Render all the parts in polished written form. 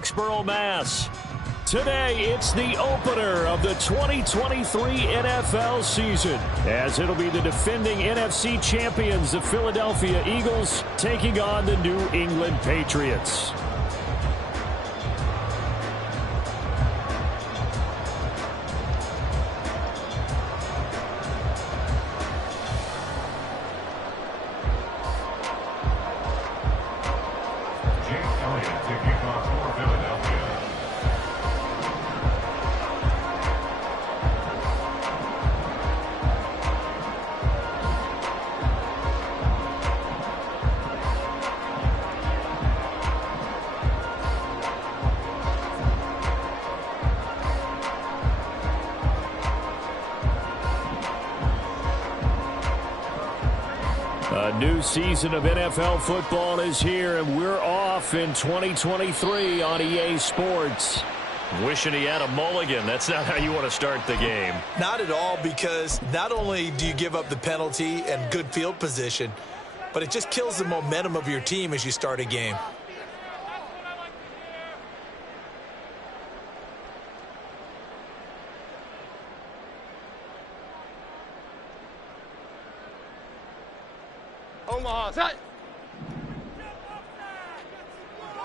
Foxborough, Mass. Today, it's the opener of the 2023 NFL season, as it'll be the defending NFC champions, the Philadelphia Eagles, taking on the New England Patriots. A new season of NFL football is here, and we're off in 2023 on EA Sports. Wishing he had a mulligan. That's not how you want to start the game. Not at all, because not only do you give up the penalty and good field position, but it just kills the momentum of your team as you start a game. Omaha, set.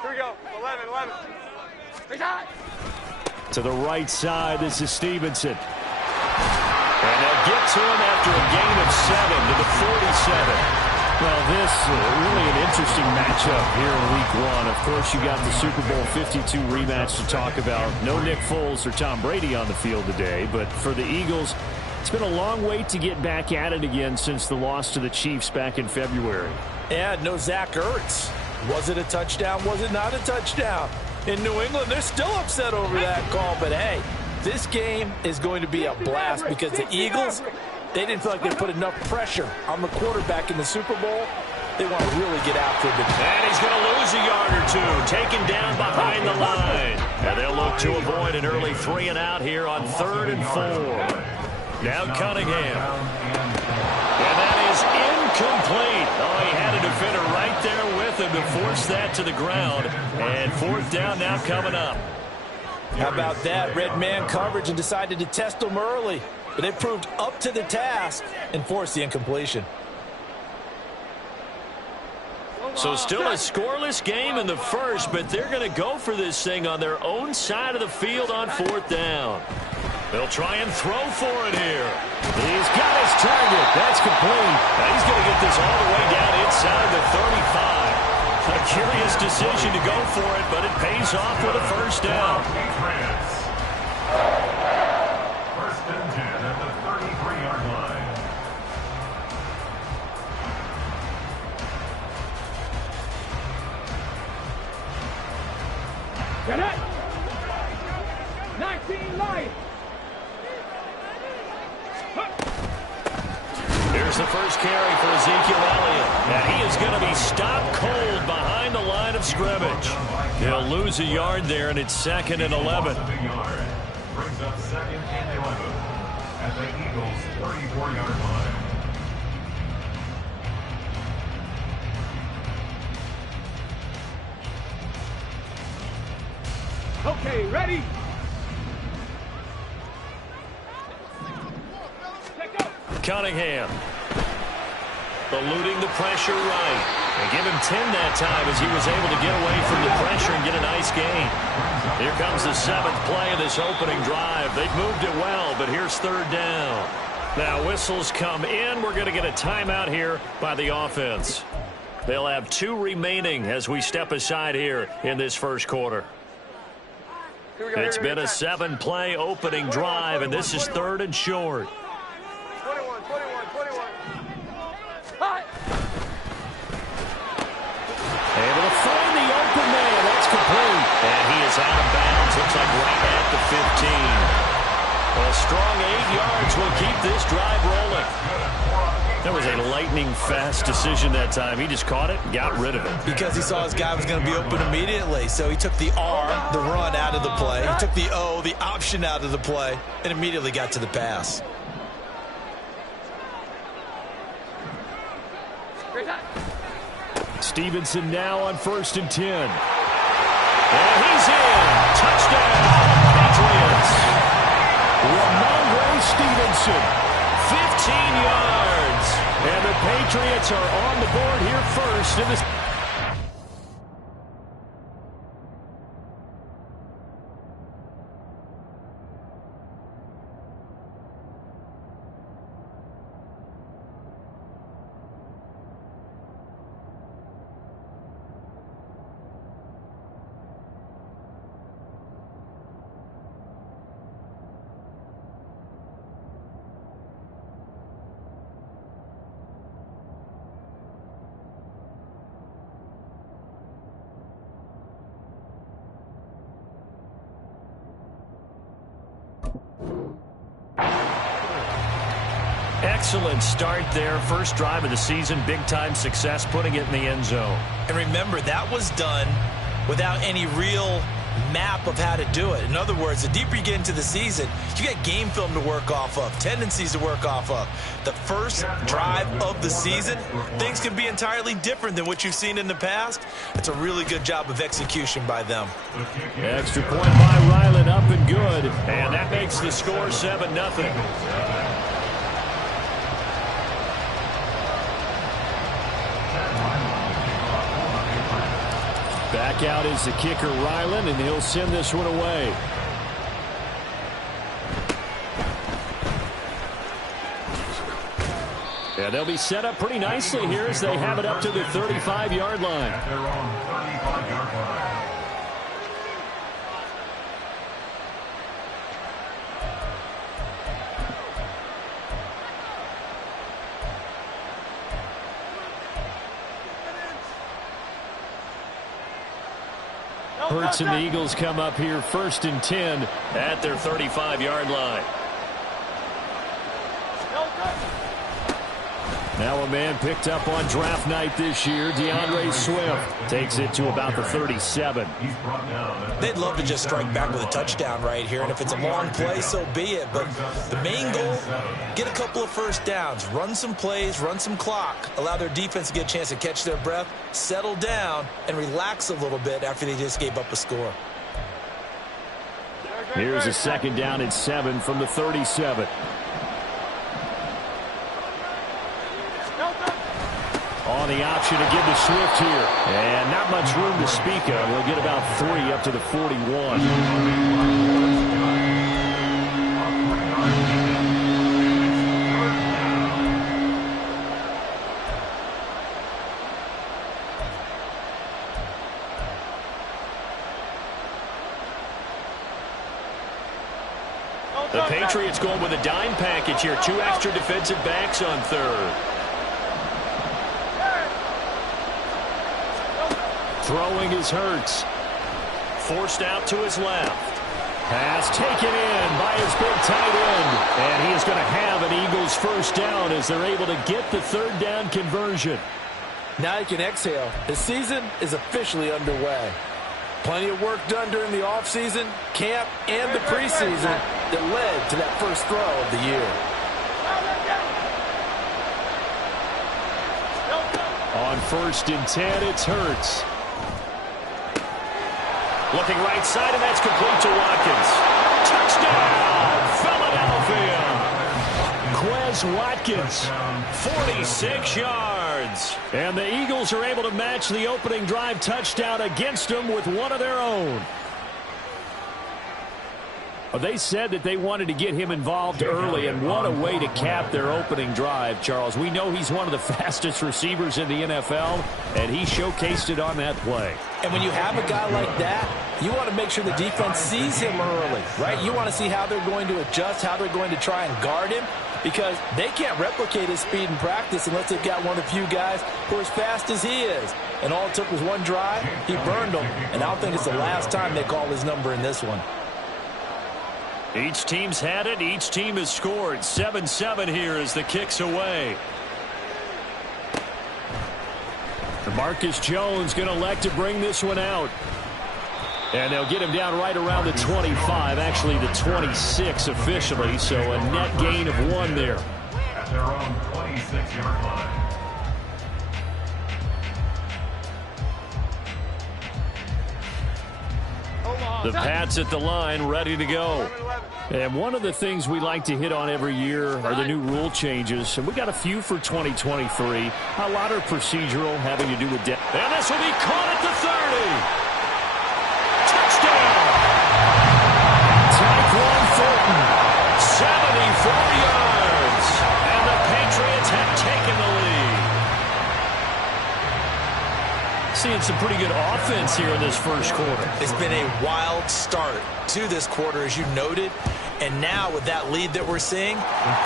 Here we go. 11. To the right side, this is Stevenson. And they'll get to him after a gain of 7 to the 47. Well, this really an interesting matchup here in Week 1. Of course, you got the Super Bowl 52 rematch to talk about. No Nick Foles or Tom Brady on the field today, but for the Eagles, it's been a long wait to get back at it again since the loss to the Chiefs back in February. And no Zach Ertz. Was it a touchdown? Was it not a touchdown? In New England, they're still upset over that call. But, hey, this game is going to be a blast because the Eagles, they didn't feel like they put enough pressure on the quarterback in the Super Bowl. They want to really get after it. And he's going to lose a yard or two, taken down behind the line. And they'll look to avoid an early 3-and-out here on 3rd and 4. Now Cunningham. And that is incomplete. Oh, he had a defender right there with him to force that to the ground. And 4th down now coming up. How about that? Red man coverage and decided to test them early. But they proved up to the task and forced the incompletion. So still a scoreless game in the first, but they're going to go for this thing on their own side of the field on 4th down. They'll try and throw for it here. He's got his target. That's complete. Now he's going to get this all the way down inside the 35. A curious decision to go for it, but it pays off with a 1st down. First and 10 at the 33-yard line. Get it. 19 life. Here's the first carry for Ezekiel Elliott. And he is going to be stopped cold behind the line of scrimmage. He'll lose a yard there, and it's 2nd and 11. Brings up 2nd and 11 at the Eagles' 34-yard line. Okay, ready. Cunningham eluding the pressure right. They give him 10 that time as he was able to get away from the pressure and get a nice gain. Here comes the 7th play of this opening drive. They've moved it well, but here's 3rd down. Now whistles come in. We're going to get a timeout here by the offense. They'll have 2 remaining as we step aside here in this first quarter. It's been a 7-play opening drive, and this is 3rd and short. 21. Able to find the open man. That's complete. And he is out of bounds. Looks like right at the 15. A strong 8 yards will keep this drive rolling. That was a lightning-fast decision that time. He just caught it and got rid of it. Because he saw his guy was going to be open immediately. So he took the R, the run, out of the play. He took the O, the option, out of the play, and immediately got to the pass. Stevenson now on 1st and 10. And he's in. Patriots are on the board here first in this. Excellent start there. First drive of the season. Big-time success putting it in the end zone. And remember, that was done without any real map of how to do it. In other words, the deeper you get into the season, you got game film to work off of, tendencies to work off of. The first drive of the season, things can be entirely different than what you've seen in the past. It's a really good job of execution by them. Extra point by Ryland, up and good. And that makes the score 7-0. Back out is the kicker, Ryland, and he'll send this one away. Yeah, they'll be set up pretty nicely here as they have it up to the 35-yard line. At their own 35-yard line. Hurts and the Eagles come up here 1st and 10 at their 35-yard line. Now a man picked up on draft night this year, DeAndre Swift, takes it to about the 37. They'd love to just strike back with a touchdown right here, and if it's a long play, so be it. But the main goal, get a couple of first downs, run some plays, run some clock, allow their defense to get a chance to catch their breath, settle down, and relax a little bit after they just gave up a score. Here's a 2nd down and 7 from the 37. On the option to give to Swift here. And not much room to speak of. He'll get about 3 up to the 41. The Patriots going with a dime package here. 2 extra defensive backs on 3rd. Throwing is Hurts. Forced out to his left. Pass taken in by his big tight end. And he is going to have an Eagles first down as they're able to get the 3rd down conversion. Now you can exhale. The season is officially underway. Plenty of work done during the offseason, camp, and the preseason that led to that first throw of the year. On 1st and 10, it's Hurts. Looking right side, and that's complete to Watkins. Touchdown, Philadelphia! Quez Watkins, 46 yards. And the Eagles are able to match the opening drive touchdown against them with one of their own. They said that they wanted to get him involved early, and what a way to cap their opening drive, Charles. We know he's one of the fastest receivers in the NFL, and he showcased it on that play. And when you have a guy like that, you want to make sure the defense sees him early, right? You want to see how they're going to adjust, how they're going to try and guard him, because they can't replicate his speed in practice unless they've got one of the few guys who are as fast as he is. And all it took was one drive. He burned them, and I don't think it's the last time they call his number in this one. Each team's had it. Each team has scored. 7-7 here as the kick's away. Marcus Jones going to elect to bring this one out. And they'll get him down right around the 25, actually the 26 officially, so a net gain of 1 there. At their own 26-yard line. Hold on. The Pats at the line, ready to go. And one of the things we like to hit on every year are the new rule changes. And we got a few for 2023. A lot are procedural, having to do with depth. And this will be caught at the 30. Touchdown! Tyquan Thornton, 74 yards. And the Patriots have taken the lead. Seeing some pretty good offense here in this first quarter. It's been a wild start to this quarter, as you noted. And now with that lead that we're seeing,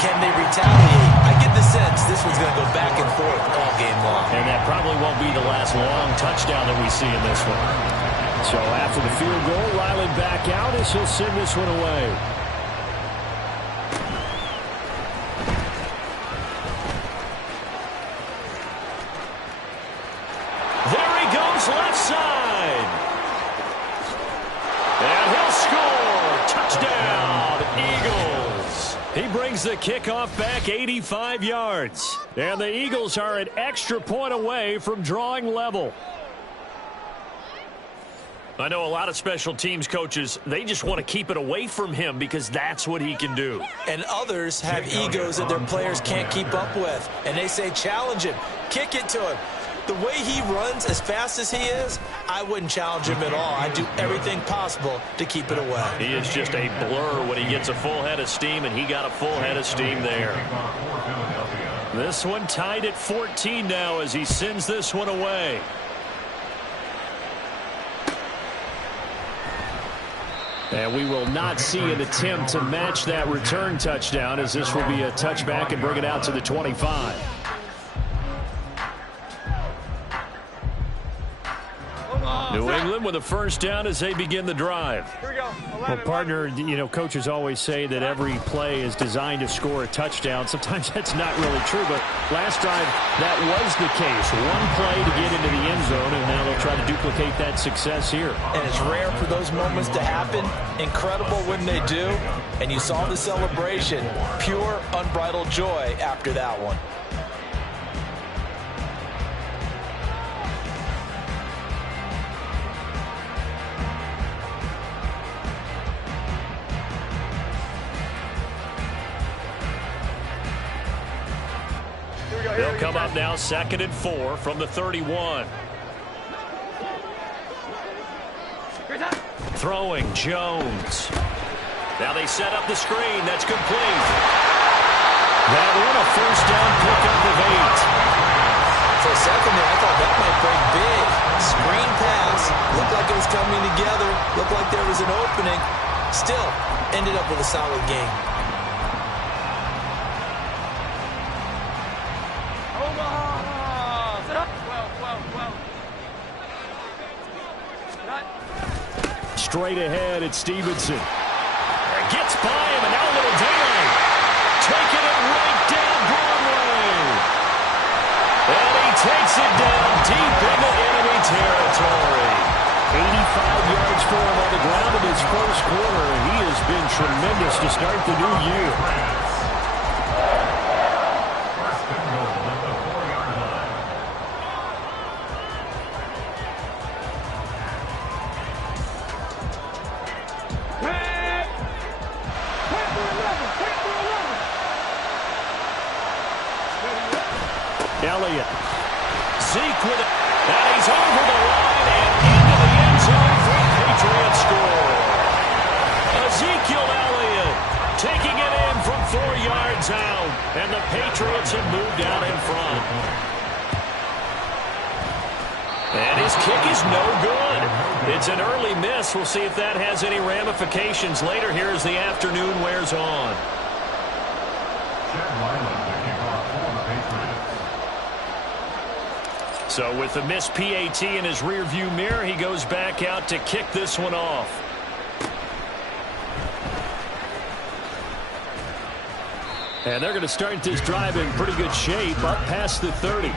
can they retaliate? I get the sense this one's going to go back and forth all game long. And that probably won't be the last long touchdown that we see in this one. So after the field goal, Riley back out as he'll send this one away. There he goes, left side. And he'll score. Touchdown, Eagles. He brings the kickoff back 85 yards. And the Eagles are an extra point away from drawing level. I know a lot of special teams coaches, they just want to keep it away from him because that's what he can do. And others have egos that their players can't keep up with. And they say, challenge him, kick it to him. The way he runs as fast as he is, I wouldn't challenge him at all. I'd do everything possible to keep it away. He is just a blur when he gets a full head of steam, and he got a full head of steam there. This one tied at 14 now as he sends this one away. And we will not see an attempt to match that return touchdown, as this will be a touchback and bring it out to the 25. New England with a first down as they begin the drive. Here we go. 11, Well, partner, you know, coaches always say that every play is designed to score a touchdown. Sometimes that's not really true, but last drive that was the case. One play to get into the end zone, and now they'll try to duplicate that success here. And it's rare for those moments to happen. Incredible when they do. And you saw the celebration. Pure, unbridled joy after that one. They'll come up now 2nd and 4 from the 31. Throwing Jones. Now they set up the screen. That's complete. That one a first down pickup of 8. For a second there, I thought that might break big. Screen pass. Looked like it was coming together. Looked like there was an opening. Still, ended up with a solid game. Straight ahead at Stevenson. Gets by him, and now a little daylight. Taking it right down Broadway. And he takes it down deep into enemy territory. 85 yards for him on the ground in his first quarter, and he has been tremendous to start the new year. Elliott. Zeke with it. And he's over the line and into the end zone for a Patriot score. Ezekiel Elliott taking it in from 4 yards out. And the Patriots have moved out in front. And his kick is no good. It's an early miss. We'll see if that has any ramifications later here as the afternoon wears on. So with the missed PAT in his rearview mirror, he goes back out to kick this one off. And they're going to start this drive in pretty good shape, up past the 30.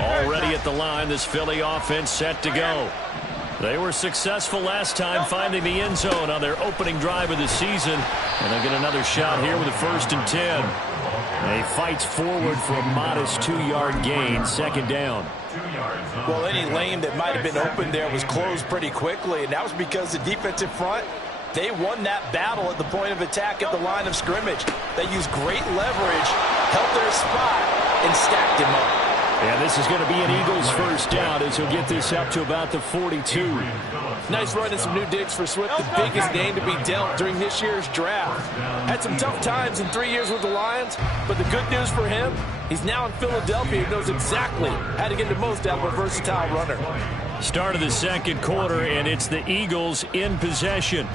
Already at the line, this Philly offense set to go. They were successful last time finding the end zone on their opening drive of the season. And they'll get another shot here with a 1st and 10. And he fights forward for a modest 2-yard gain, second down. Well, any lane that might have been open there was closed pretty quickly, and that was because the defensive front, they won that battle at the point of attack at the line of scrimmage. They used great leverage, held their spot, and stacked him up. And this is going to be an Eagles first down as he'll get this up to about the 42. Nice run and some new digs for Swift, the biggest name to be dealt during this year's draft. Had some tough times in 3 years with the Lions, but the good news for him, he's now in Philadelphia. He knows exactly how to get the most out of a versatile runner. Start of the second quarter, and it's the Eagles in possession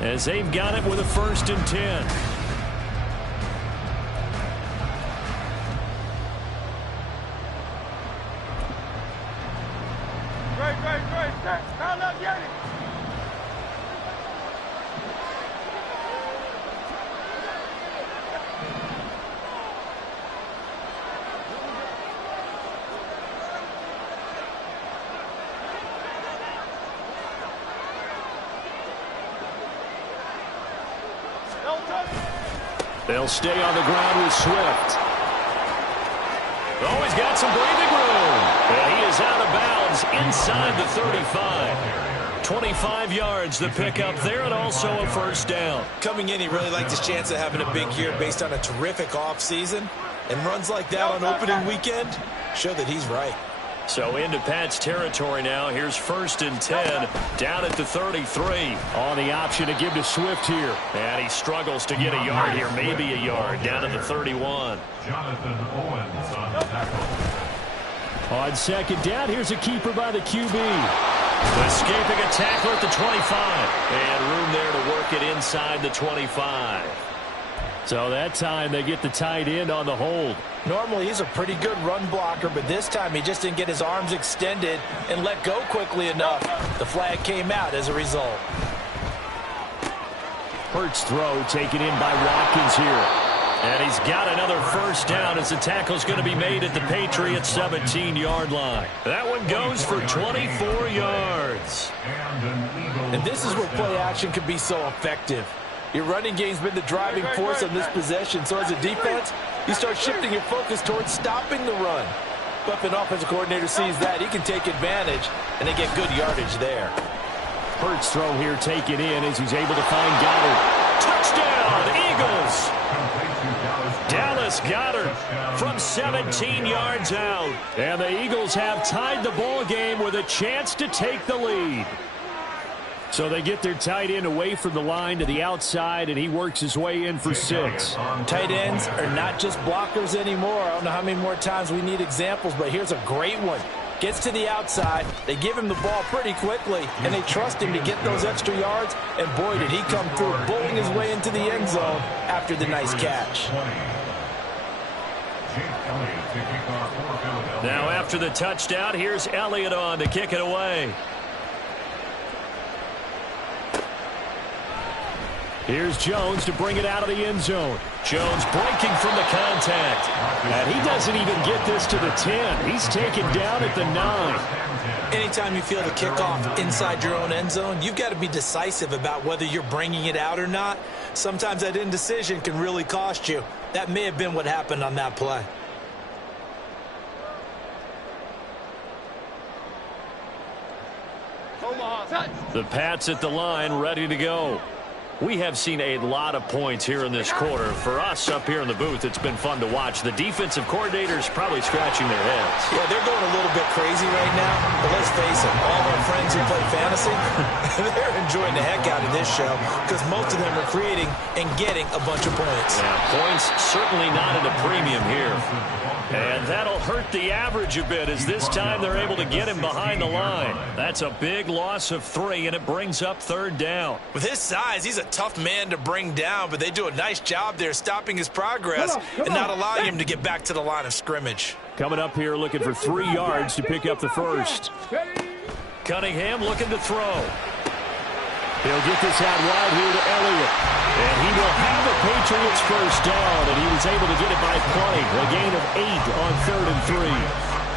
as they've got it with a 1st and 10. They'll stay on the ground with Swift. Oh, he's got some breathing room. And he is out of bounds inside the 35. 25 yards the pickup there, and also a 1st down. Coming in, he really liked his chance of having a big year based on a terrific offseason. And runs like that on opening weekend show that he's right. So into Pat's territory now. Here's 1st and 10 down at the 33. On the option to give to Swift here. And he struggles to get a yard here, maybe a yard, down at the 31. Jonathan Owens on the tackle. On 2nd down, here's a keeper by the QB. Escaping a tackler at the 25. And room there to work it inside the 25. So that time they get the tight end on the hold. Normally he's a pretty good run blocker, but this time he just didn't get his arms extended and let go quickly enough. The flag came out as a result. Hurts throw taken in by Watkins here. And he's got another 1st down as the tackle's going to be made at the Patriots 17-yard line. That one goes for 24 yards. And this is where play action can be so effective. Your running game's been the driving force on this possession, so as a defense, you start shifting your focus towards stopping the run. But if an offensive coordinator sees that, he can take advantage, and they get good yardage there. Hurts throw here taken in as he's able to find Goddard. Touchdown, Eagles! Dallas Goddard from 17 yards out. And the Eagles have tied the ball game with a chance to take the lead. So they get their tight end away from the line to the outside, and he works his way in for 6. Tight ends are not just blockers anymore. I don't know how many more times we need examples, but here's a great one. Gets to the outside, they give him the ball pretty quickly, and they trust him to get those extra yards, and boy, did he come through, bowling his way into the end zone after the nice catch. Now after the touchdown, here's Elliott on to kick it away. Here's Jones to bring it out of the end zone. Jones breaking from the contact. And he doesn't even get this to the 10. He's taken down at the 9. Anytime you feel the kickoff inside your own end zone, you've got to be decisive about whether you're bringing it out or not. Sometimes that indecision can really cost you. That may have been what happened on that play. The Pats at the line, ready to go. We have seen a lot of points here in this quarter. For us up here in the booth, it's been fun to watch. The defensive coordinators probably scratching their heads. Yeah, they're going a little bit crazy right now. But let's face it, all our friends who play fantasy, they're enjoying the heck out of this show because most of them are creating and getting a bunch of points. Yeah, points certainly not at a premium here. And that'll hurt the average a bit as this time they're able to get him behind the line. That's a big loss of 3, and it brings up 3rd down. With his size, he's a tough man to bring down, but they do a nice job there stopping his progress and not allowing him to get back to the line of scrimmage. Coming up here looking for 3 yards to pick up the 1st. Cunningham looking to throw. He'll get this out wide here to Elliott. And he will have a Patriots 1st down, and he was able to get it by play. A gain of 8 on 3rd and 3.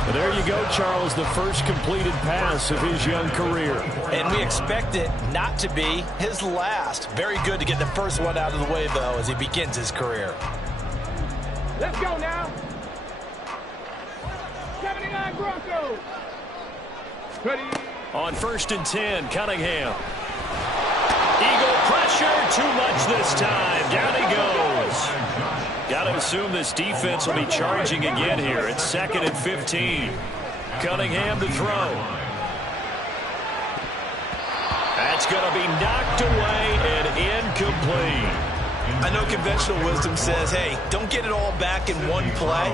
Well, there you go, Charles, the first completed pass of his young career. And we expect it not to be his last. Very good to get the first one out of the way, though, as he begins his career. Let's go now. 79 Broncos. Ready. On 1st and 10, Cunningham. Eagle pressure, too much this time. Down he goes. Got to assume this defense will be charging again here. It's 2nd and 15. Cunningham to throw. That's going to be knocked away and incomplete. I know conventional wisdom says, hey, don't get it all back in one play.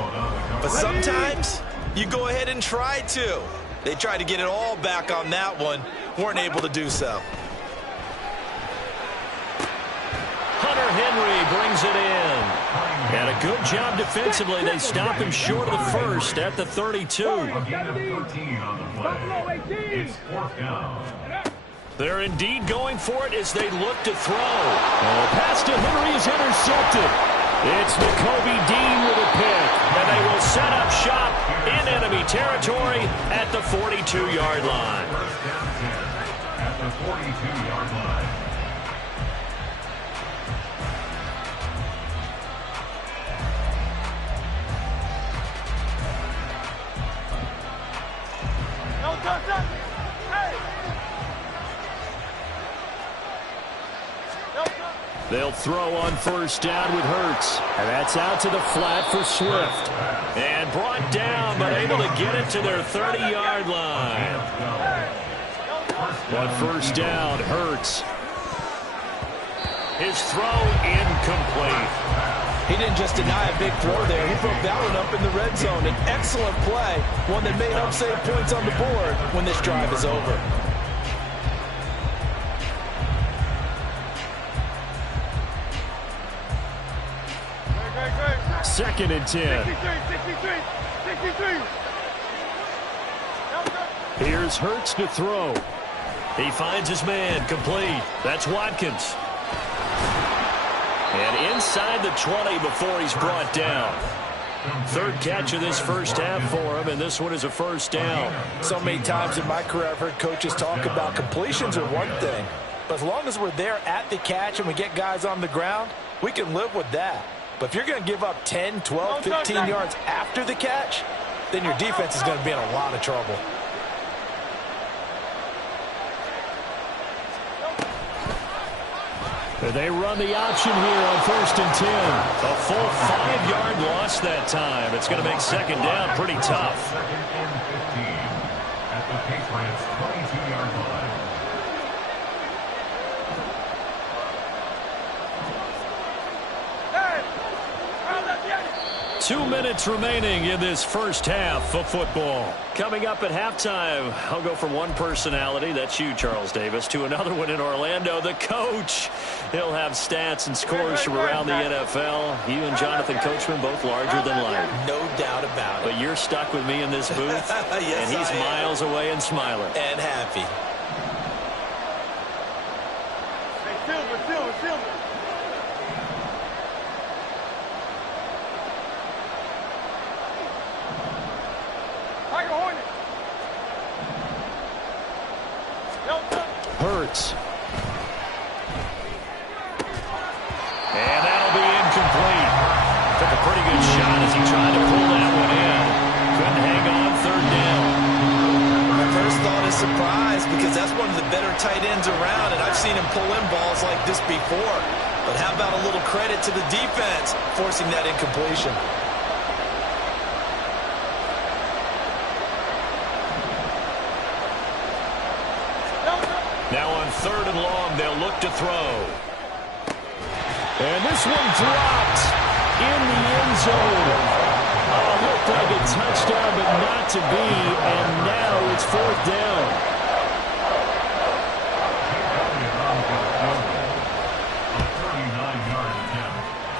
But sometimes you go ahead and try to. They tried to get it all back on that one. Weren't able to do so. Hunter Henry brings it in. And a good job defensively. They stop him short of the first at the 32. A gain of 13 on the play. It's 4th down. They're indeed going for it as they look to throw. Pass to Henry is intercepted. It's Nakobe Dean with a pick. And they will set up shop in enemy territory at the 42-yard line. 1st down 10 at the 42-yard line. No touch up. Hey. No touch. They'll throw on 1st down with Hurts. And that's out to the flat for Swift. And brought down, but able to get it to their 30-yard line. On 1st down, Hurts. His throw incomplete. He didn't just deny a big throw there. He broke that one up in the red zone. An excellent play, one that made upside points on the board when this drive is over. Great. 2nd and 10. 63. No touch. Here's Hurts to throw. He finds his man, complete. That's Watkins. And inside the 20 before he's brought down. 3rd catch of this first half for him, and this one is a 1st down. So many times in my career I've heard coaches talk about completions are one thing, but as long as we're there at the catch and we get guys on the ground, we can live with that. But if you're going to give up 10, 12, 15 yards after the catch, then your defense is going to be in a lot of trouble. They run the option here on 1st and 10. A full 5-yard loss that time. It's going to make 2nd down pretty tough. 2nd and 15 at the Patriots' 22-yard line. 2 minutes remaining in this first half of football. Coming up at halftime, I'll go from one personality, that's you, Charles Davis, to another one in Orlando, the coach. He'll have stats and scores from around the NFL. You and Jonathan Coachman both larger than life. No doubt about it. But you're stuck with me in this booth, yes, and he's miles away and smiling. And happy. Hey, Silver. Tiger Hornet. No touch. Hurts. And that'll be incomplete. Took a pretty good shot as he tried to pull that one in. Couldn't hang on 3rd down. My first thought is surprise because that's one of the better tight ends around, and I've seen him pull in balls like this before. But how about a little credit to the defense forcing that incompletion? Now on 3rd and long, they'll look to throw. And this one dropped in the end zone. Looked like a touchdown, but not to be. And now it's 4th down.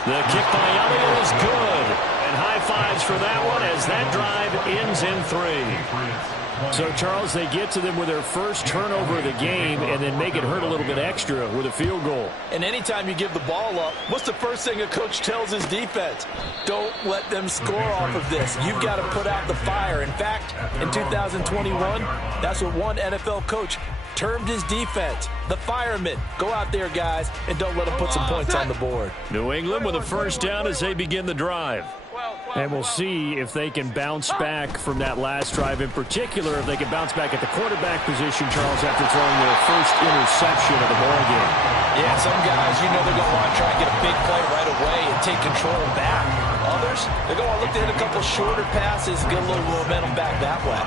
The kick by Elliott is good. And high fives for that one as that drive ends in 3. So, Charles, they get to them with their first turnover of the game and then make it hurt a little bit extra with a field goal. And anytime you give the ball up, what's the first thing a coach tells his defense? Don't let them score off of this. You've got to put out the fire. In fact, in 2021, that's what one NFL coach termed his defense, the firemen. Go out there, guys, and don't let them put some points on the board. New England with a 1st down as they begin the drive. And we'll see if they can bounce back from that last drive. In particular, if they can bounce back at the quarterback position, Charles, after throwing their first interception of the ball game. Yeah, some guys, you know they're going to want to try and get a big play right away and take control back. Others, they're going to look to hit a couple shorter passes and get a little momentum back that way.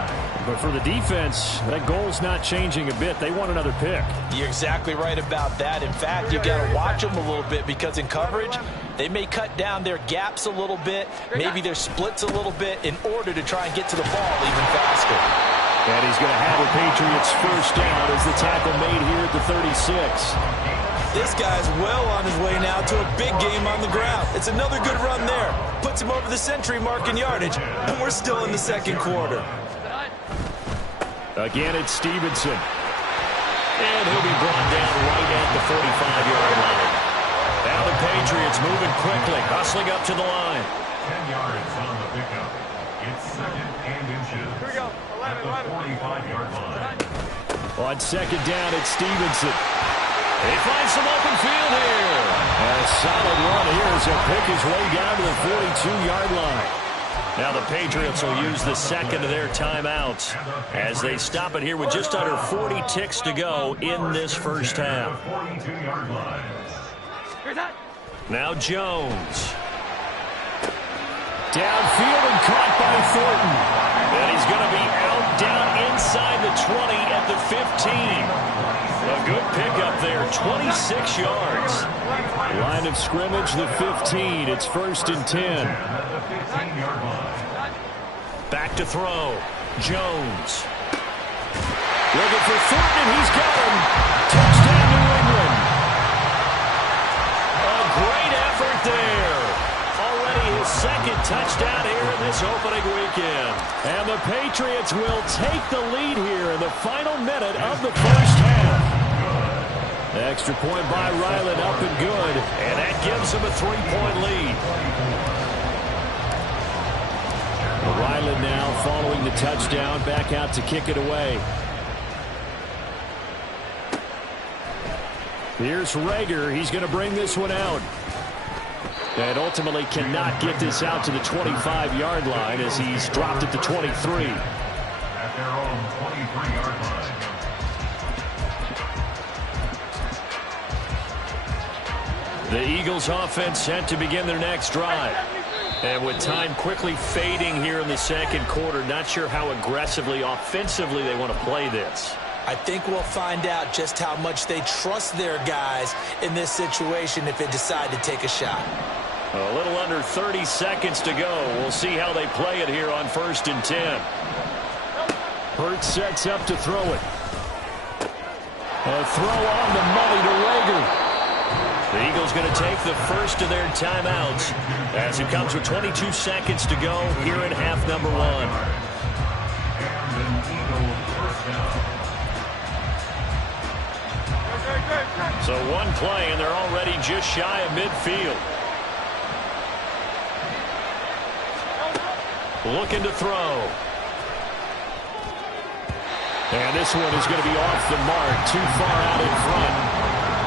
But for the defense, that goal's not changing a bit. They want another pick. You're exactly right about that. In fact, you've got to watch them a little bit because in coverage, they may cut down their gaps a little bit, maybe their splits a little bit in order to try and get to the ball even faster. And he's going to have the Patriots first down as the tackle made here at the 36. This guy's well on his way now to a big game on the ground. It's another good run there. Puts him over the century mark in yardage, and we're still in the second quarter. Again, it's Stevenson. And he'll be brought down right at the 45-yard line. Now the Patriots moving quickly, hustling up to the line. 10 yards on the pickup. It's second and inches. Here we go. 11, At the 45-yard line. On second down, it's Stevenson. He finds some open field here. And a solid run here as he'll pick his way down to the 42-yard line. Now the Patriots will use the second of their timeouts as they stop it here with just under 40 ticks to go in this first half. 42-yard line. Now Jones. Downfield and caught by Thornton. And he's going to be out down inside the 20 at the 15. A good pickup there, 26 yards. Line of scrimmage, the 15. It's first and 10. Back to throw. Jones. Looking for Thornton, he's got him. Touchdown, New England. A great effort there. Already his second touchdown here in this opening weekend. And the Patriots will take the lead here in the final minute of the first half. Extra point by Ryland, up and good. And that gives him a 3-point lead. Ryland now following the touchdown, back out to kick it away. Here's Rager. He's going to bring this one out. And ultimately cannot get this out to the 25-yard line as he's dropped it to 23. At their own 23-yard line. The Eagles offense set to begin their next drive. And with time quickly fading here in the second quarter, not sure how aggressively, offensively they want to play this. I think we'll find out just how much they trust their guys in this situation if they decide to take a shot. A little under 30 seconds to go. We'll see how they play it here on first and 10. Hurts sets up to throw it. A throw on the money to Rager. The Eagles going to take the first of their timeouts as it comes with 22 seconds to go here in half number one. So one play, and they're already just shy of midfield. Looking to throw. And this one is going to be off the mark, too far out in front.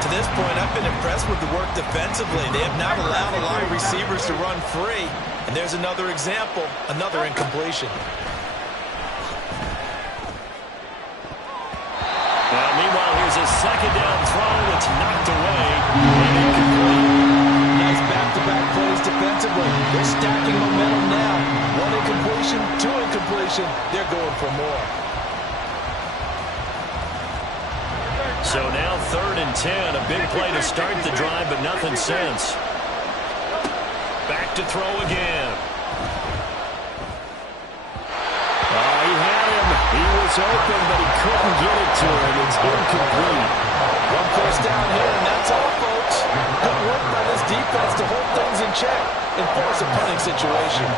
To this point, I've been impressed with the work defensively. They have not allowed a lot of receivers to run free. And there's another example, another incompletion. Now, meanwhile, here's a second down throw that's knocked away and incomplete. Nice back-to-back plays defensively. They're stacking momentum now. One incompletion, two incompletion. They're going for more. So now third and 10. A big play to start the drive, but nothing since. Back to throw again. He had him. He was open, but he couldn't get it to him. It's incomplete. One first down here, and that's all, folks. Good work by this defense to hold things in check and force a punting situation.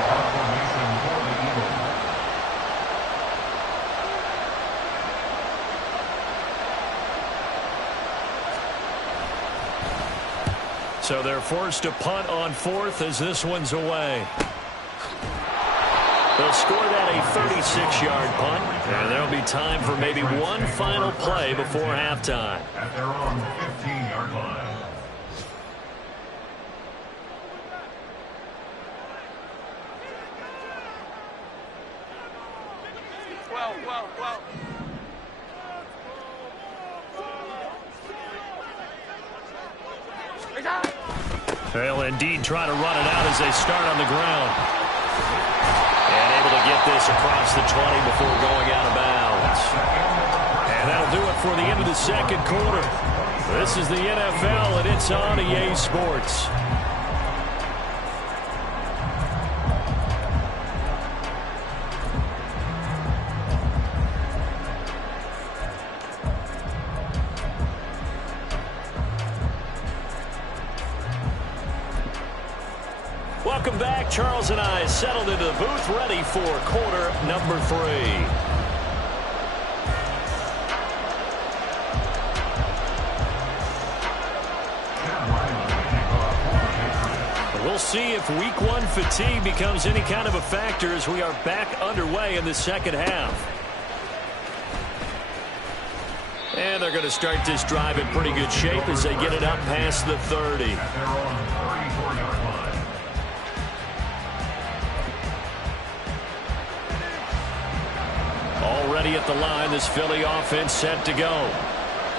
So they're forced to punt on fourth as this one's away. They'll score that a 36-yard punt, and there'll be time for maybe one final play before halftime. At their own 15-yard line. Well. They'll indeed try to run it out as they start on the ground. And able to get this across the 20 before going out of bounds. And that'll do it for the end of the second quarter. This is the NFL, and it's on EA Sports. Welcome back. Charles and I settled into the booth, ready for quarter number 3. We'll see if week 1 fatigue becomes any kind of a factor as we are back underway in the second half. And they're going to start this drive in pretty good shape as they get it up past the 30. Already at the line, this Philly offense set to go.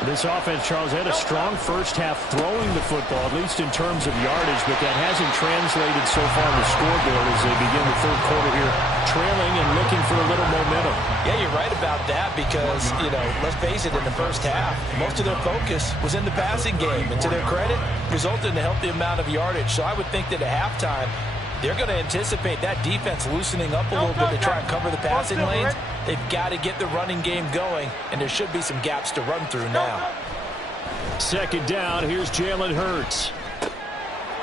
This offense, Charles, had a strong first half throwing the football, at least in terms of yardage, but that hasn't translated so far on the scoreboard as they begin the third quarter here, trailing and looking for a little momentum. Yeah, you're right about that because, let's face it, in the first half, most of their focus was in the passing game. And to their credit, resulted in a healthy amount of yardage. So I would think that at halftime, they're going to anticipate that defense loosening up a little bit to try and cover the passing lanes. They've got to get the running game going, and there should be some gaps to run through now. Second down, here's Jalen Hurts.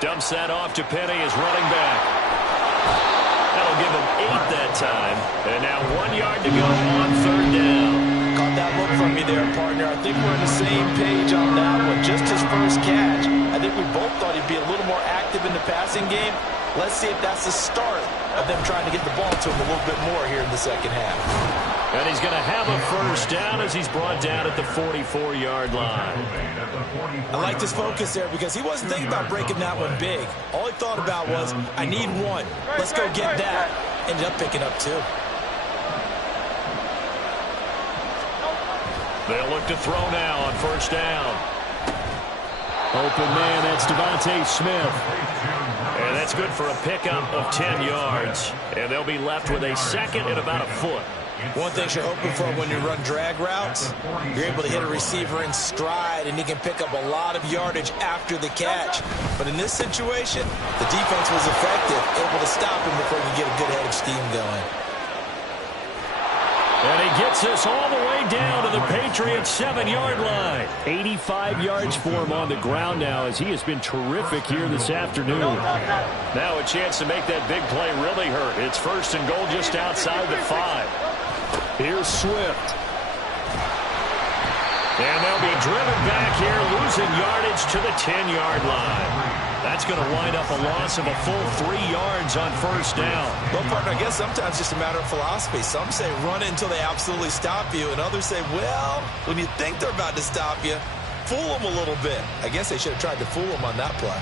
Dumps that off to Penny as running back. That'll give him 8 that time. And now 1 yard to go on third down. Caught that look from me there, partner. I think we're on the same page on that one. Just his first catch. I think we both thought he'd be a little more active in the passing game. Let's see if that's the start of them trying to get the ball to him a little bit more here in the second half. And he's going to have a first down as he's brought down at the 44-yard line. I like his focus there because he wasn't thinking about breaking that one big. All he thought about was, I need 1. Let's go get that. Ended up picking up 2. They'll look to throw now on first down. Open man, that's Devontae Smith. And that's good for a pickup of 10 yards. And they'll be left with a second and about a foot. One thing you're hoping for when you run drag routes, you're able to hit a receiver in stride, and he can pick up a lot of yardage after the catch. But in this situation, the defense was effective, able to stop him before he could get a good head of steam going. And he gets us all the way down to the Patriots' 7-yard line. 85 yards for him on the ground now as he has been terrific here this afternoon. Now a chance to make that big play really hurt. It's first and goal just outside the 5. Here's Swift. And they'll be driven back here, losing yardage to the 10-yard line. That's going to wind up a loss of a full 3 yards on first down. Well, partner, I guess sometimes it's just a matter of philosophy. Some say run it until they absolutely stop you, and others say, well, when you think they're about to stop you, fool them a little bit. I guess they should have tried to fool them on that play.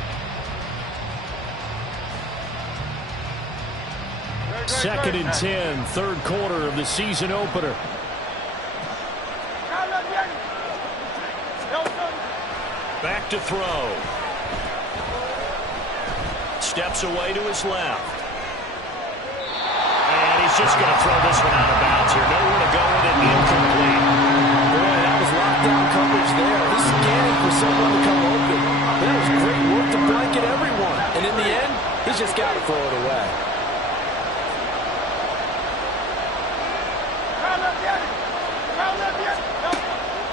Second and 10, third quarter of the season opener. Back to throw. Steps away to his left. And he's just going to throw this one out of bounds here. Nowhere to go with it, incomplete. Boy, that was lockdown coverage there. He's scanning for someone to come open. That was great work to blanket everyone. And in the end, he's just got to throw it away.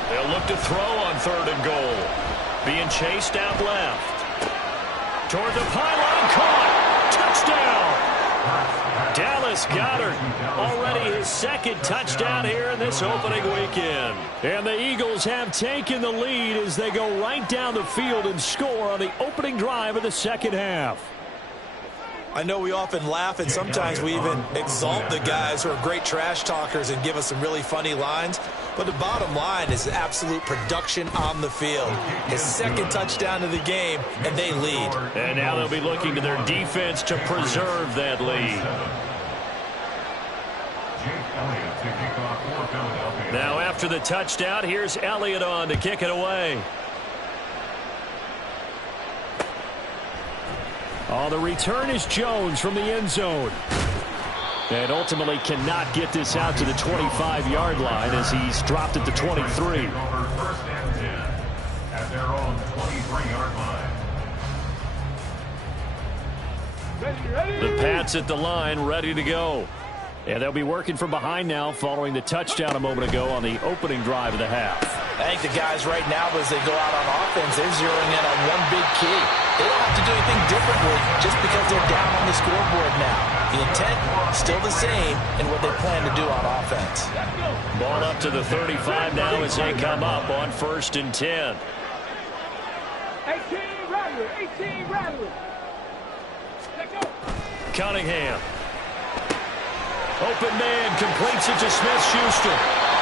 They'll look to throw on third and goal. Being chased out left. Toward the pylon, caught. Touchdown. Dallas Goedert, already his second touchdown here in this opening weekend. And the Eagles have taken the lead as they go right down the field and score on the opening drive of the second half. I know we often laugh, and sometimes we even exalt the guys who are great trash talkers and give us some really funny lines. But the bottom line is absolute production on the field. His second touchdown of the game, and they lead. And now they'll be looking to their defense to preserve that lead. Now after the touchdown, here's Elliott on to kick it away. Oh, the return is Jones from the end zone. And ultimately cannot get this out to the 25-yard line as he's dropped at the 23. First and 10 at their own 23-yard line. The Pats at the line, ready to go. And they'll be working from behind now following the touchdown a moment ago on the opening drive of the half. I think the guys right now, as they go out on offense, they're zeroing in on one big key. They don't have to do anything differently just because they're down on the scoreboard now. The intent, still the same in what they plan to do on offense. Ball up to the 35 now as they come up on 1st and 10. 18 Rattler, 18 Rattler. Let's go. Cunningham. Open man, completes it to Smith-Schuster.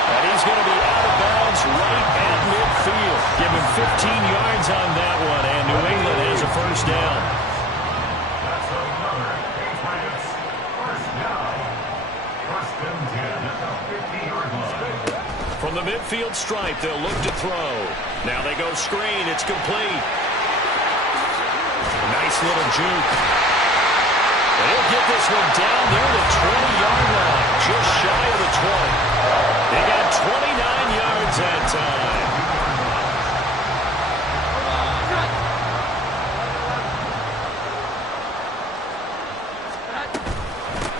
And he's going to be out of bounds right at midfield. Give him 15 yards on that one, and New England has a first down. That's another Patriots first down. First and 10 at the 50-yard line. From the midfield stripe, they'll look to throw. Now they go screen. It's complete. Nice little juke. They'll get this one down near the 20-yard line, just shy of the 20. They got 29 yards that time.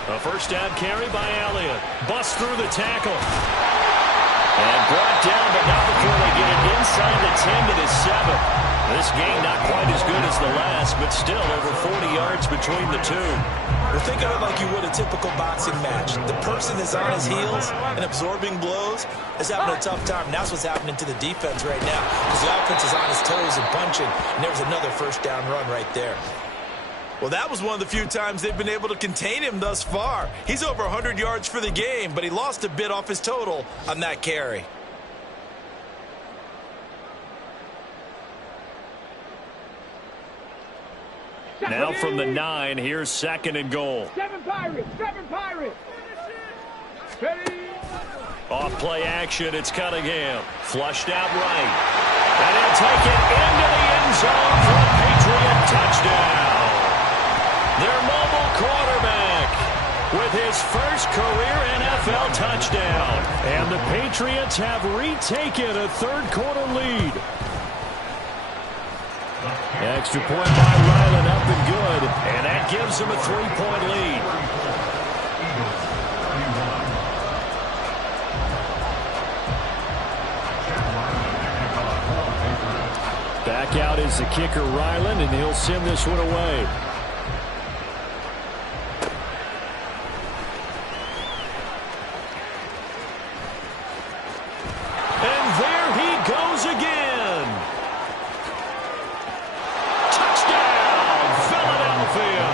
A first down carry by Elliott. Busts through the tackle. And brought down, but not before they get it inside the 10 to the 7. This game not quite as good as the last, but still over 40 yards between the two. Well, think of it like you would a typical boxing match. The person is on his heels and absorbing blows is having a tough time. And that's what's happening to the defense right now because the offense is on his toes and punching, and there was another first down run right there. Well, that was one of the few times they've been able to contain him thus far. He's over 100 yards for the game, but he lost a bit off his total on that carry. Now from the 9, here's 2nd and goal. 7 Pirates, 7 Pirates. Ready. Off play action, it's Cunningham. Flushed out right. And he'll take it into the end zone for a Patriot touchdown. Their mobile quarterback with his first career NFL touchdown. And the Patriots have retaken a third-quarter lead. Extra point by Ryland, up and good. And that gives them a 3-point lead. Back out is the kicker, Ryland, and he'll send this one away. And there he goes again. Touchdown, Philadelphia.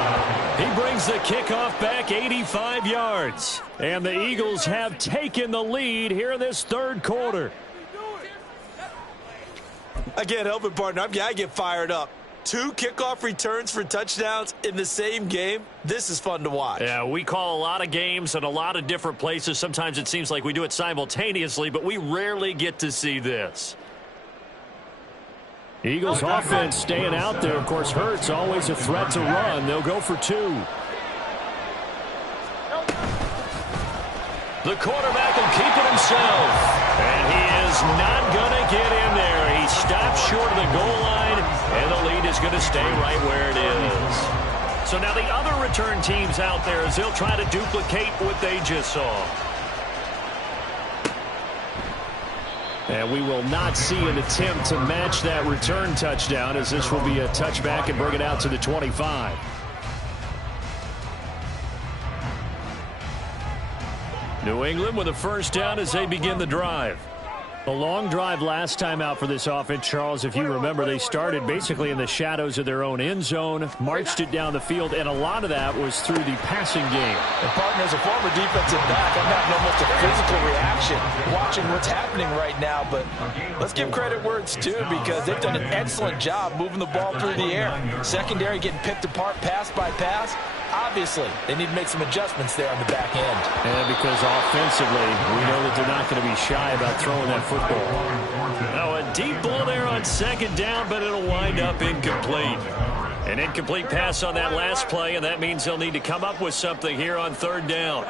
He brings the kickoff back 85 yards. And the Eagles have taken the lead here in this third quarter. I can't help it, partner. I get fired up. 2 kickoff returns for touchdowns in the same game. This is fun to watch. Yeah, we call a lot of games in a lot of different places. Sometimes it seems like we do it simultaneously, but we rarely get to see this. Eagles offense staying out there. Of course, Hurts always a threat to run. They'll go for 2. The quarterback will keep it himself. And he is not going to get in there. He stops short of the goal line, and the lead is going to stay right where it is. So now the other return teams out there as they'll try to duplicate what they just saw. And we will not see an attempt to match that return touchdown as this will be a touchback and bring it out to the 25. New England with a first down as they begin the drive. A long drive last time out for this offense, Charles. If you remember, they started basically in the shadows of their own end zone, marched it down the field, and a lot of that was through the passing game. And partner, as a former defensive back, I'm having almost a physical reaction watching what's happening right now. But let's give credit where it's due because they've done an excellent job moving the ball through the air. Secondary getting picked apart pass by pass. Obviously, they need to make some adjustments there on the back end. And because offensively, we know that they're not going to be shy about throwing that football. Now a deep ball there on second down, but it'll wind up incomplete. An incomplete pass on that last play, and that means they'll need to come up with something here on third down.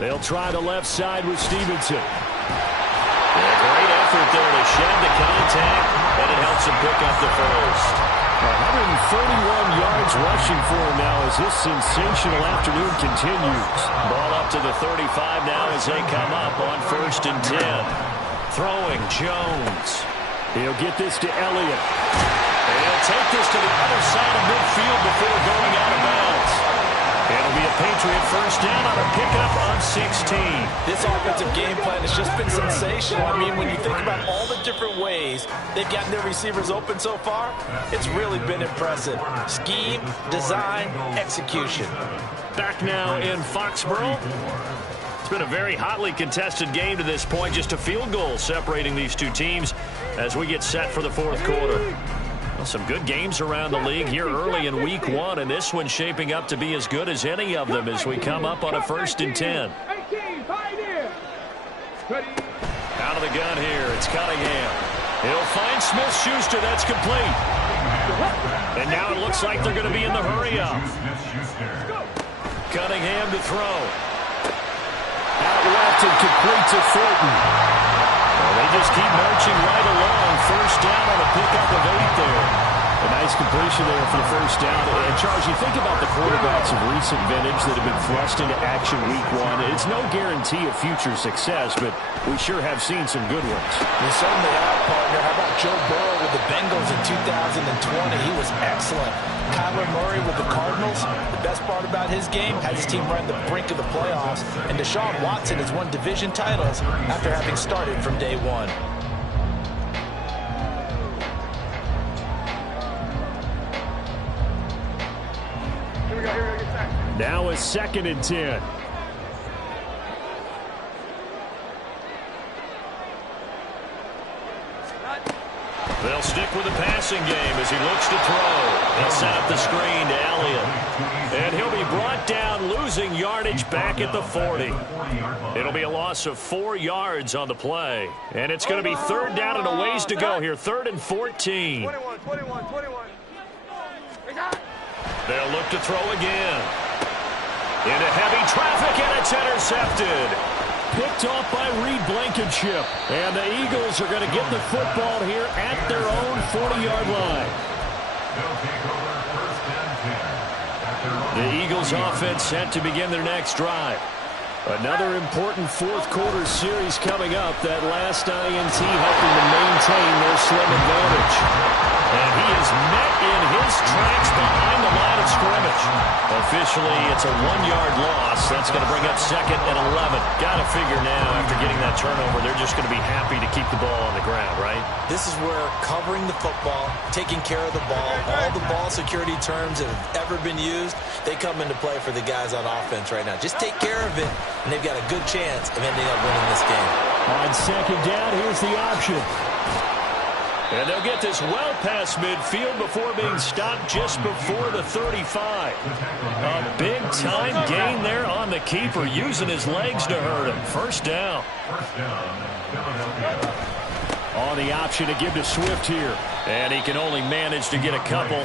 They'll try the left side with Stevenson. Yeah, great effort there to shed the contact, and it helps him pick up the first. 131 yards rushing for him now as this sensational afternoon continues. Ball up to the 35 now as they come up on 1st and 10. Throwing Jones. He'll get this to Elliott. And he'll take this to the other side of midfield before going out of bounds. It'll be a Patriot first down on a pickup on 16. This offensive game plan has just been sensational. I mean, when you think about all the different ways they've gotten their receivers open so far, it's really been impressive. Scheme, design, execution. Back now in Foxborough. It's been a very hotly contested game to this point. Just a field goal separating these two teams as we get set for the fourth quarter. Well, some good games around the league here early in week 1, and this one's shaping up to be as good as any of them as we come up on a 1st and 10. Out of the gun here, it's Cunningham. He'll find Smith-Schuster. That's complete. And now it looks like they're going to be in the hurry-up. Cunningham to throw. Out left and complete to Thornton. Well, they just keep marching right along. First down on a pickup of 8 there. A nice completion there for the first down. And, Charles, you think about the quarterbacks of recent vintage that have been thrust into action week 1. It's no guarantee of future success, but we sure have seen some good ones. We certainly have, partner. How about Joe Burrow with the Bengals in 2020? He was excellent. Kyler Murray with the Cardinals. The best part about his game has his team right on the brink of the playoffs. And Deshaun Watson has won division titles after having started from day 1. Now a 2nd and 10. They'll stick with the passing game as he looks to throw. They'll set up the screen to Elliott. And he'll be brought down, losing yardage back at the 40. It'll be a loss of 4 yards on the play. And it's going to be third down and a ways to go here. 3rd and 14. 21. They'll look to throw again. Into heavy traffic, and it's intercepted. Picked off by Reed Blankenship. And the Eagles are going to get the football here at their own 40-yard line. The Eagles offense set to begin their next drive. Another important fourth quarter series coming up. That last INT helping to maintain their slim advantage. And he is met in his tracks behind the line of scrimmage. Officially, it's a 1-yard loss. That's going to bring up 2nd and 11. Got to figure now, after getting that turnover, they're just going to be happy to keep the ball on the ground, right? This is where covering the football, taking care of the ball, all the ball security terms that have ever been used, they come into play for the guys on offense right now. Just take care of it, and they've got a good chance of ending up winning this game. On 2nd down, here's the option. And they'll get this well past midfield before being stopped just before the 35. A big-time gain there on the keeper, using his legs to hurt him. First down. On the option to give to Swift here. And he can only manage to get a couple.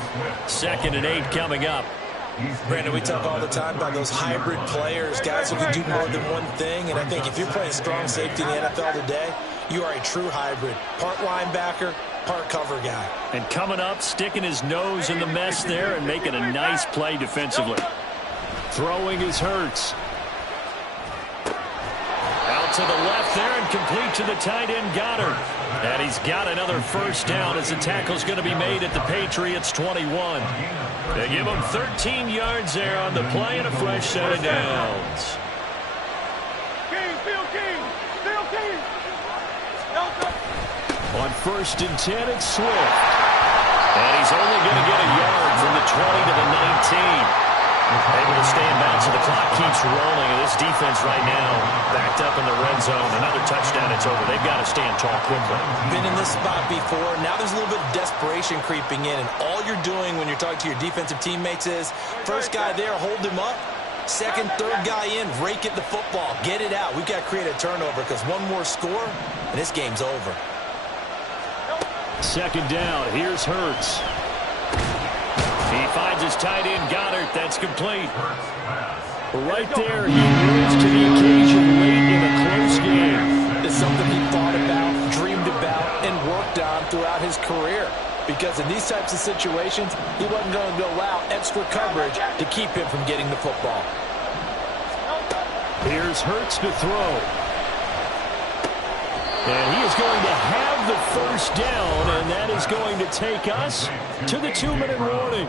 2nd and 8 coming up. Brandon, we talk all the time about those hybrid players, guys who can do more than one thing. And I think if you're playing strong safety in the NFL today, you are a true hybrid. Part linebacker, part cover guy. And coming up, sticking his nose in the mess there and making a nice play defensively. Throwing is Hurts. Out to the left there and complete to the tight end Goddard. And he's got another first down as the tackle's going to be made at the Patriots 21. They give him 13 yards there on the play and a fresh set of downs. On 1st and 10, it's Swift. And he's only going to get a yard from the 20 to the 19. Able to stay in bounds, so the clock keeps rolling. And this defense right now backed up in the red zone. Another touchdown, it's over. They've got to stand tall quickly. Been in this spot before. Now there's a little bit of desperation creeping in. And all you're doing when you're talking to your defensive teammates is, first guy there, hold him up. Second, third guy in, rake at the football. Get it out. We've got to create a turnover because one more score, and this game's over. Second down. Here's Hurts. He finds his tight end, Goddard. That's complete. Right there, he rose to the occasion late in a close game. It's something he thought about, dreamed about, and worked on throughout his career. Because in these types of situations, he wasn't going to allow extra coverage to keep him from getting the football. Here's Hurts to throw. And he is going to have the first down, and that is going to take us to the 2-minute warning.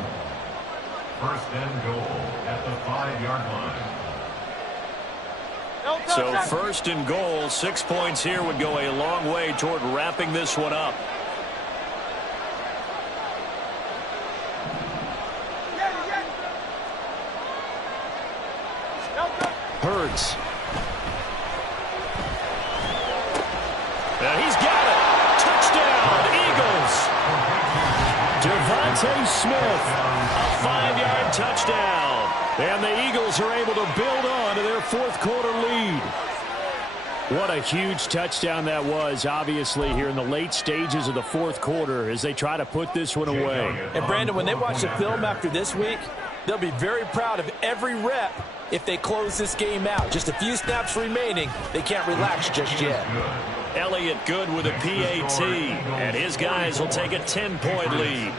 First and goal at the 5-yard line. So first and goal, 6 points here would go a long way toward wrapping this one up. Hurts. And he's got it. Touchdown, Eagles. Devontae Smith. A 5-yard touchdown. And the Eagles are able to build on to their fourth quarter lead. What a huge touchdown that was, obviously, here in the late stages of the fourth quarter as they try to put this one away. And, Brandon, when they watch the film after this week, they'll be very proud of every rep if they close this game out. Just a few snaps remaining. They can't relax just yet. Elliott good with a PAT, and his guys will take a 10-point lead.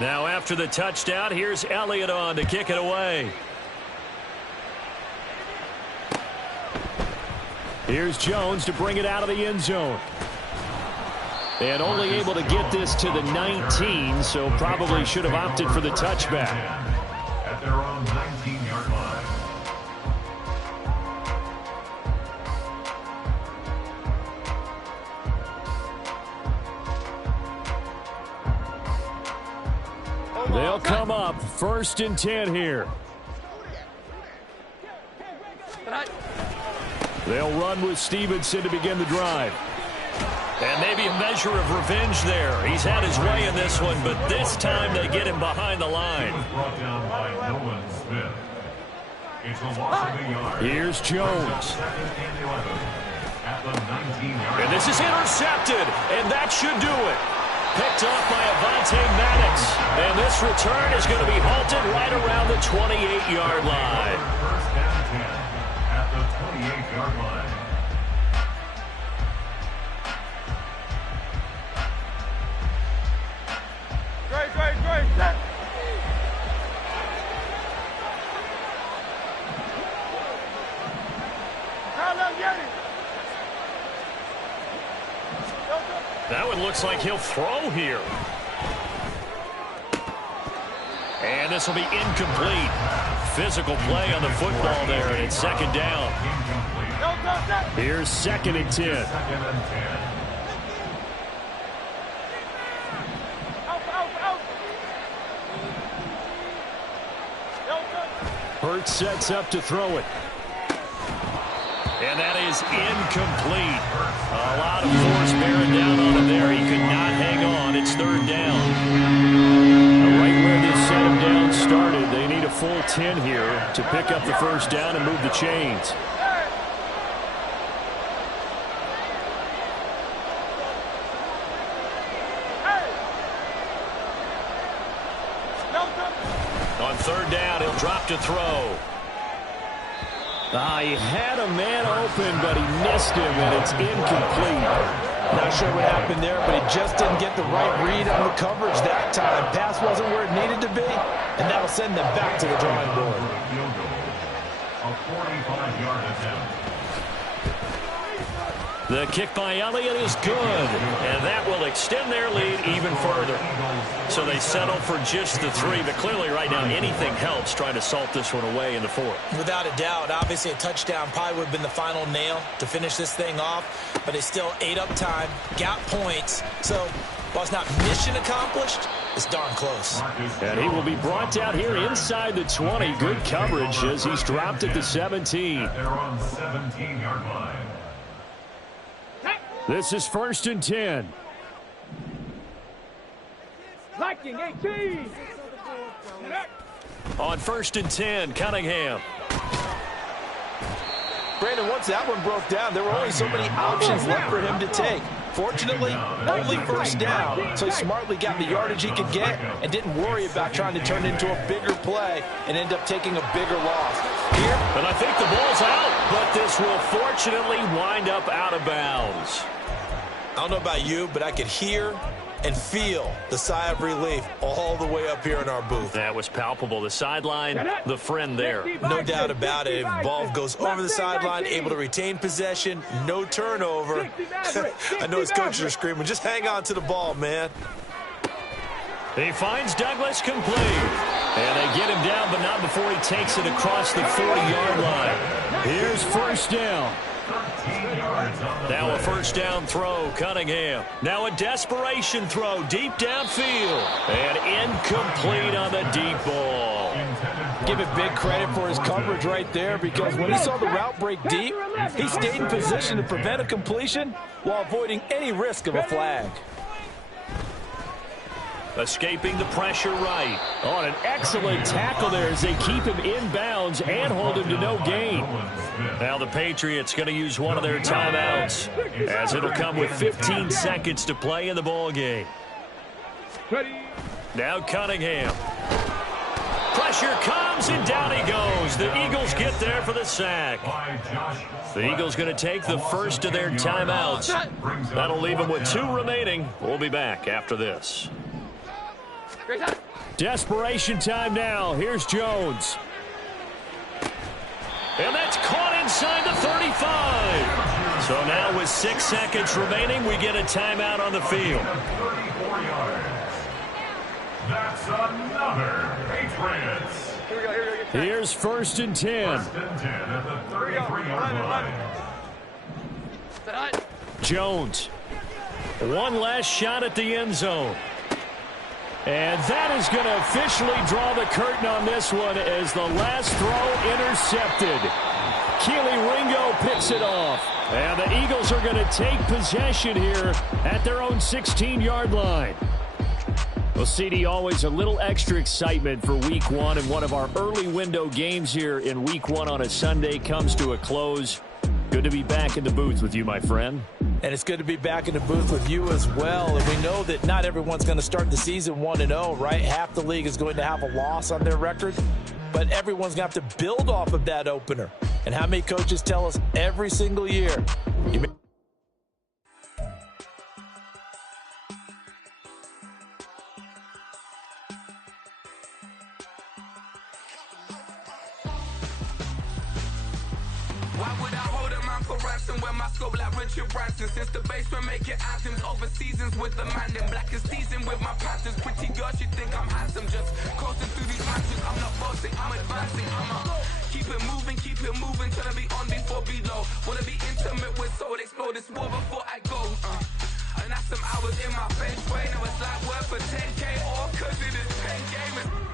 Now after the touchdown, here's Elliott on to kick it away. Here's Jones to bring it out of the end zone. And only able to get this to the 19, so probably should have opted for the touchback. At their own 19-yard line. They'll come up first and 10 here. They'll run with Stevenson to begin the drive. And maybe a measure of revenge there. He's had his way in this one, but this time they get him behind the line. Brought down by Nolan Smith. It's a loss of a yard. Here's Jones. Second and 11 at the 19-yard. And this is intercepted, and that should do it. Picked off by Avonte Maddox. And this return is going to be halted right around the 28-yard line. First and 10 at the 28-yard line. Great, set. That one looks like he'll throw here. And this will be incomplete. Physical play on the football there, and it's second down. Here's second and 10. Second and 10. Hurts sets up to throw it. And that is incomplete. A lot of force bearing down on him there. He could not hang on. It's third down. Right where this set him down started, they need a full 10 here to pick up the first down and move the chains. On third down, he'll drop to throw. He had a man open, but he missed him, and it's incomplete. Not sure what happened there, but he just didn't get the right read on the coverage that time. Pass wasn't where it needed to be, and that'll send them back to the drawing board. Field goal. A 45-yard attempt. The kick by Elliott is good, and that will extend their lead even further. So they settle for just the 3, but clearly right now anything helps trying to salt this one away in the 4th. Without a doubt, obviously a touchdown probably would have been the final nail to finish this thing off, but they still ate up time, got points. So While it's not mission accomplished, it's darn close. And he will be brought down here inside the 20. Good coverage as he's dropped at the 17. At their own 17-yard line. This is 1st and 10. Liking 18. On 1st and 10, Cunningham. Brandon, once that one broke down, there were only so many options left for him to take. Fortunately, only first down, so he smartly got the yardage he could get and didn't worry about trying to turn it into a bigger play and end up taking a bigger loss. Here, And I think the ball's out, but this will fortunately wind up out of bounds. I don't know about you, but I could hear and feel the sigh of relief all the way up here in our booth. That was palpable. The sideline, the friend there. No doubt about it. If ball goes over the sideline, able to retain possession, no turnover. I know his coaches are screaming, just hang on to the ball, man. He finds Douglas complete. And they get him down, but not before he takes it across the 40-yard line. Here's 1st down. Now a 1st down throw, Cunningham. Now a desperation throw, deep downfield. And incomplete on the deep ball. Give it big credit for his coverage right there, because when he saw the route break deep, he stayed in position to prevent a completion while avoiding any risk of a flag. Escaping the pressure right. On an excellent tackle there as they keep him in bounds and hold him to no gain. Now the Patriots going to use one of their timeouts, as it'll come with 15 seconds to play in the ball game. Now Cunningham. Pressure comes, and down he goes. The Eagles get there for the sack. The Eagles going to take the first of their timeouts. That'll leave them with 2 remaining. We'll be back after this. Desperation time now. Here's Jones. And that's caught inside the 35. So now with 6 seconds remaining, we get a timeout on the field. 34 yards. That's another Patriots. Here's 1st and 10. 1st and 10 at the 33-yard line. Jones. One last shot at the end zone. And that is going to officially draw the curtain on this one as the last throw intercepted. Keely Ringo picks it off. And the Eagles are going to take possession here at their own 16-yard line. Well, CD, always a little extra excitement for Week 1, and one of our early window games here in Week 1 on a Sunday comes to a close. Good to be back in the booth with you, my friend. And it's good to be back in the booth with you as well. And we know that not everyone's going to start the season 1-0, right? Half the league is going to have a loss on their record. But everyone's going to have to build off of that opener. And how many coaches tell us every single year, you may why would I hold a man for ransom when my scope like Richard Branson? Since the basement making anthems over seasons with the man in black is seasoned with my patterns. Pretty girl, she think I'm handsome. Just coasting through these matches. I'm not bossing, I'm advancing. Keep it moving, trying to be on before below. Wanna be intimate with soul, explode this war before I go. And that's some hours in my bench way. Now it's like work for 10K, all cause it is 10 gamers.